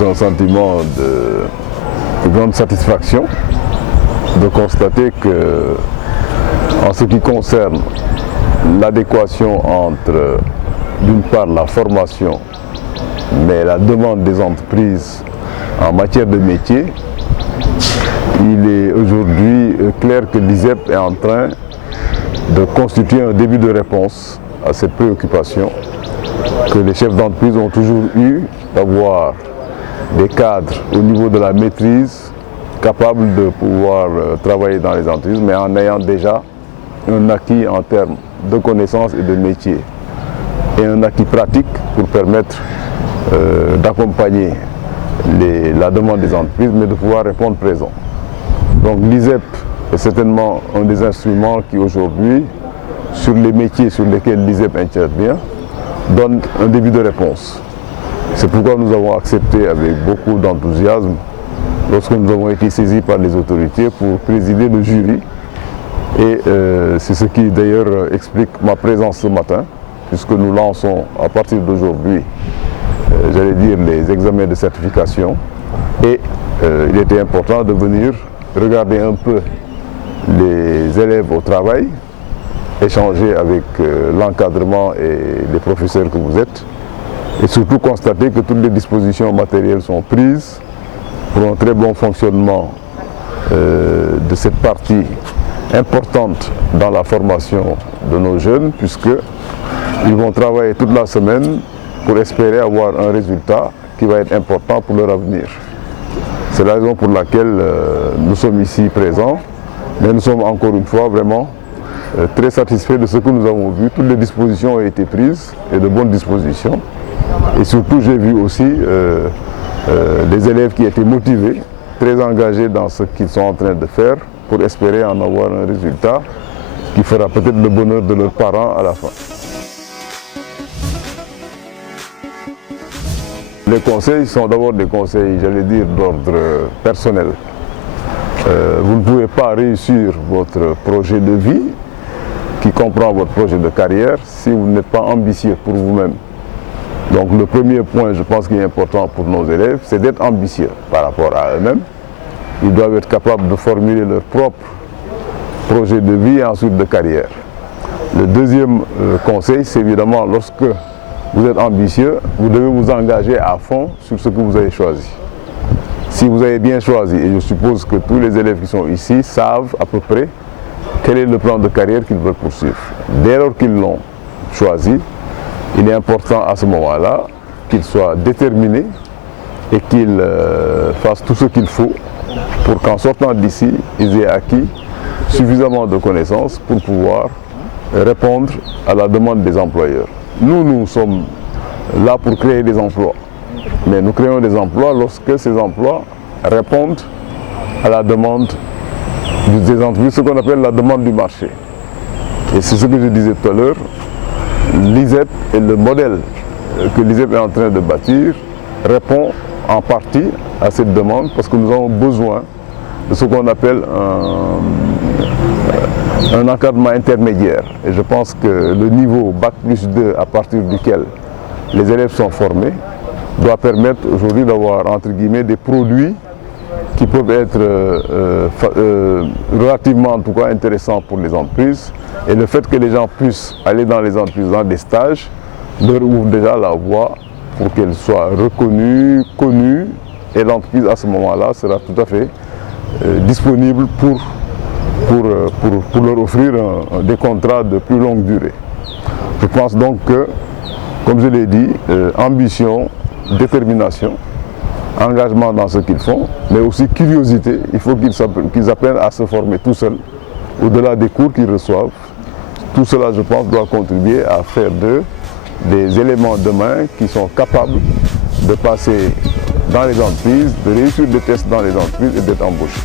c'est un sentiment de grande satisfaction de constater que, en ce qui concerne l'adéquation entre, d'une part, la formation, mais la demande des entreprises en matière de métier, il est aujourd'hui clair que l'ISEP est en train de constituer un début de réponse à cette préoccupation que les chefs d'entreprise ont toujours eu, d'avoir des cadres au niveau de la maîtrise capables de pouvoir travailler dans les entreprises, mais en ayant déjà un acquis en termes de connaissances et de métier, et un acquis pratique pour permettre d'accompagner la demande des entreprises, mais de pouvoir répondre présent. Donc l'ISEP est certainement un des instruments qui aujourd'hui, sur les métiers sur lesquels l'ISEP intervient, donne un début de réponse. C'est pourquoi nous avons accepté avec beaucoup d'enthousiasme, lorsque nous avons été saisis par les autorités, pour présider le jury. Et c'est ce qui d'ailleurs explique ma présence ce matin, puisque nous lançons à partir d'aujourd'hui, j'allais dire, les examens de certification. Et il était important de venir regarder un peu les élèves au travail, échanger avec l'encadrement et les professeurs que vous êtes, et surtout constater que toutes les dispositions matérielles sont prises pour un très bon fonctionnement de cette partie importante dans la formation de nos jeunes, puisqu'ils vont travailler toute la semaine pour espérer avoir un résultat qui va être important pour leur avenir. C'est la raison pour laquelle nous sommes ici présents, mais nous sommes encore une fois vraiment très satisfaits de ce que nous avons vu. Toutes les dispositions ont été prises, et de bonnes dispositions. Et surtout, j'ai vu aussi des élèves qui étaient motivés, très engagés dans ce qu'ils sont en train de faire, pour espérer en avoir un résultat qui fera peut-être le bonheur de leurs parents à la fin. Les conseils sont d'abord des conseils, j'allais dire, d'ordre personnel. Vous ne pouvez pas réussir votre projet de vie, qui comprend votre projet de carrière, si vous n'êtes pas ambitieux pour vous-même. Donc le premier point, je pense, qui est important pour nos élèves, c'est d'être ambitieux par rapport à eux-mêmes. Ils doivent être capables de formuler leur propre projet de vie et ensuite de carrière. Le deuxième conseil, c'est évidemment, lorsque vous êtes ambitieux, vous devez vous engager à fond sur ce que vous avez choisi. Si vous avez bien choisi, et je suppose que tous les élèves qui sont ici savent à peu près quel est le plan de carrière qu'ils veulent poursuivre. Dès lors qu'ils l'ont choisi, il est important à ce moment-là qu'ils soient déterminés et qu'ils fassent tout ce qu'il faut pour qu'en sortant d'ici, ils aient acquis suffisamment de connaissances pour pouvoir répondre à la demande des employeurs. Nous sommes là pour créer des emplois, mais nous créons des emplois lorsque ces emplois répondent à la demande des entreprises, ce qu'on appelle la demande du marché. Et c'est ce que je disais tout à l'heure, l'ISEP et le modèle que l'ISEP est en train de bâtir répond en partie à cette demande, parce que nous avons besoin de ce qu'on appelle un encadrement intermédiaire. Et je pense que le niveau Bac+2 à partir duquel les élèves sont formés doit permettre aujourd'hui d'avoir, entre guillemets, des produits qui peuvent être relativement, en tout cas, intéressants pour les entreprises. Et le fait que les gens puissent aller dans les entreprises dans des stages leur ouvre déjà la voie pour qu'elles soient reconnues, connues, et l'entreprise à ce moment-là sera tout à fait disponible pour leur offrir des contrats de plus longue durée. Je pense donc que, comme je l'ai dit, ambition, détermination, engagement dans ce qu'ils font, mais aussi curiosité. Il faut qu'ils apprennent à se former tout seuls, au-delà des cours qu'ils reçoivent. Tout cela, je pense, doit contribuer à faire d'eux des éléments demain qui sont capables de passer dans les entreprises, de réussir des tests dans les entreprises et d'être embauchés.